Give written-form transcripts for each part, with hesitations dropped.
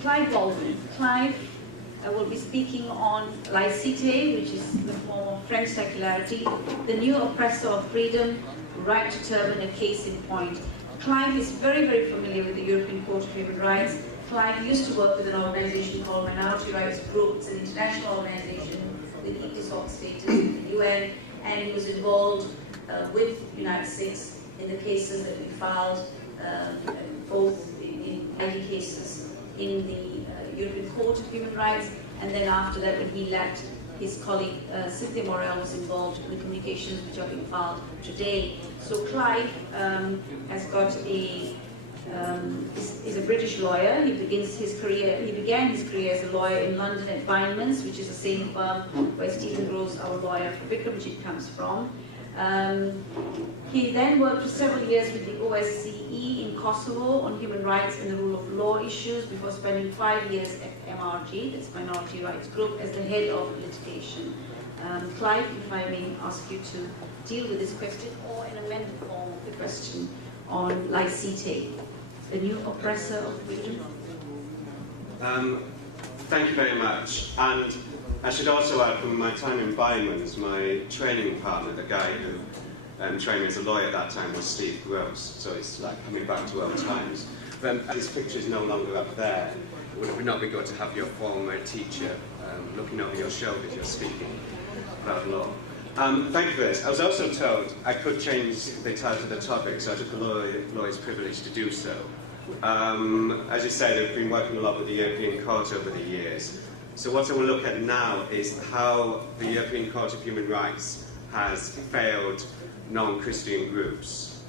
Clive Baldwin. Clive will be speaking on Laicite, which is the form of French secularity, the new oppressor of freedom, right to turban, a case in point. Clive is very, very familiar with the European Court of Human Rights. Clive used to work with an organization called Minority Rights Group. It's an international organization with equal status in the UN, and he was involved with United Sikhs in the cases that we filed, both in ID cases in the European Court of Human Rights, and then after that, when he left, his colleague Cynthia Morel was involved in the communications which are being filed today. So Clive has got is a British lawyer. He began his career as a lawyer in London at Bindmans, which is the same firm where Stephen Groves, our lawyer for Bikramjit, comes from. He then worked for several years with the OSCE in Kosovo on human rights and the rule of law issues before spending 5 years at MRG, that's Minority Rights Group, as the head of litigation. Clive, if I may ask you to deal with this question or in amended form of the question on Laicite, the new oppressor of freedom. Thank you very much. And I should also add, from my time in Bindmans, my training partner, the guy who trained me as a lawyer at that time, was Steve Groves. So it's like coming back to old times. This picture is no longer up there. Would it not be good to have your former teacher looking over your shoulder as you're speaking about law? Thank you for this. I was also told I could change the title of the topic, so I took the lawyer's privilege to do so. As you said, I've been working a lot with the European Court over the years. So what I will look at now is how the European Court of Human Rights has failed non-Christian groups.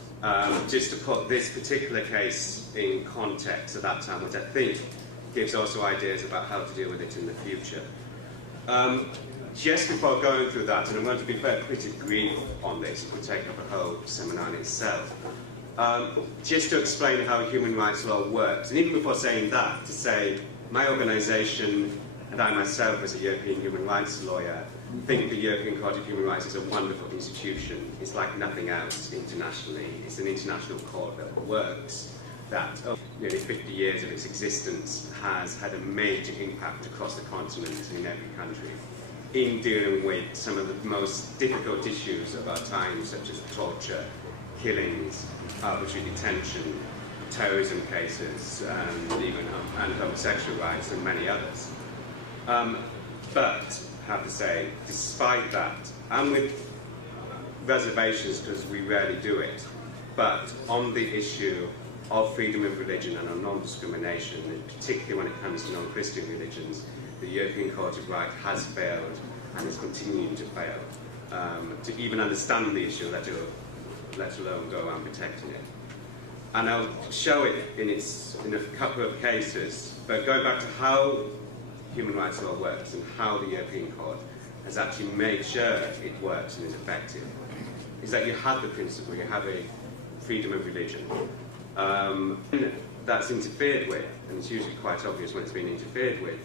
Just to put this particular case in context at that time, which I think gives also ideas about how to deal with it in the future. Just before going through that, and I'm going to be pretty brief on this, it will take up a whole seminar in itself, just to explain how human rights law works, and even before saying that, to say my organisation and I myself as a European human rights lawyer think the European Court of Human Rights is a wonderful institution. It's like nothing else internationally. It's an international court that works, that over nearly 50 years of its existence has had a major impact across the continent in every country in dealing with some of the most difficult issues of our time, such as torture, killings, arbitrary detention, terrorism cases, and homosexual rights, and many others. But, I have to say, despite that, and with reservations because we rarely do it, but on the issue of freedom of religion and on non-discrimination, and particularly when it comes to non-Christian religions, the European Court of Rights has failed and is continuing to fail to even understand the issue, let alone go around protecting it. And I'll show it in a couple of cases, but going back to how human rights law works and how the European Court has actually made sure it works and is effective, is that you have the principle, you have a freedom of religion. That's interfered with, and it's usually quite obvious when it's been interfered with,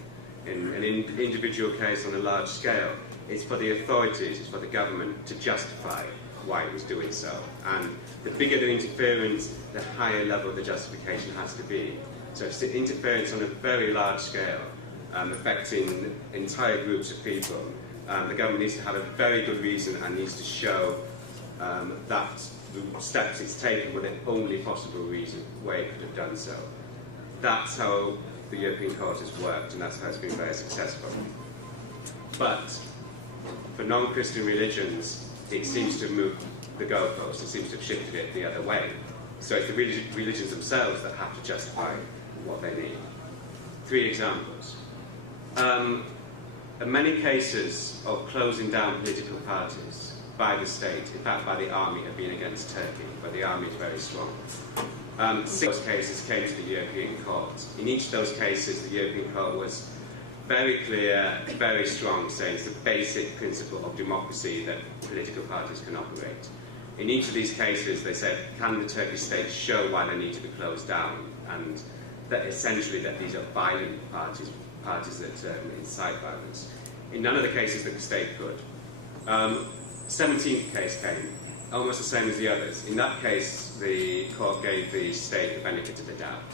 in an individual case on a large scale. It's for the authorities, it's for the government to justify why it was doing so. And the bigger the interference, the higher level the justification has to be. So if it's interference on a very large scale, affecting entire groups of people, the government needs to have a very good reason and needs to show that the steps it's taken were the only possible way it could have done so. That's how the European Court has worked, and that's how it's been very successful. But for non-Christian religions, it seems to have moved the goalposts, it seems to have shifted it the other way. So it's the religions themselves that have to justify what they need. 3 examples. In many cases of closing down political parties by the state, in fact by the army, have been against Turkey, but the army is very strong. 6 of those cases came to the European Court. In each of those cases, the European Court was very clear, very strong, saying it's the basic principle of democracy that political parties can operate. In each of these cases, they said, can the Turkish state show why they need to be closed down, and that essentially that these are violent parties that incite violence. In none of the cases that the state could. 17th case came, almost the same as the others. In that case, the court gave the state the benefit of the doubt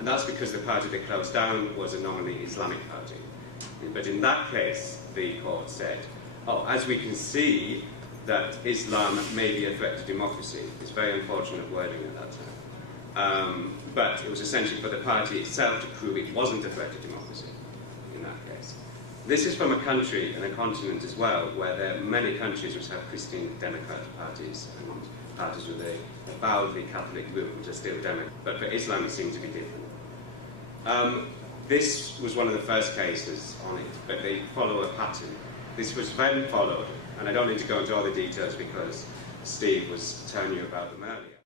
And that's because the party they closed down was a nominally Islamic party. But in that case, the court said, oh, as we can see that Islam may be a threat to democracy. It's very unfortunate wording at that time. But it was essentially for the party itself to prove it wasn't a threat to democracy in that case. This is from a country and a continent as well, where there are many countries which have Christian Democrat parties and parties with a avowedly Catholic root which are still Democrat. But for Islam it seems to be different. This was one of the first cases on it, but they follow a pattern. This was then followed, and I don't need to go into all the details because Steve was telling you about them earlier.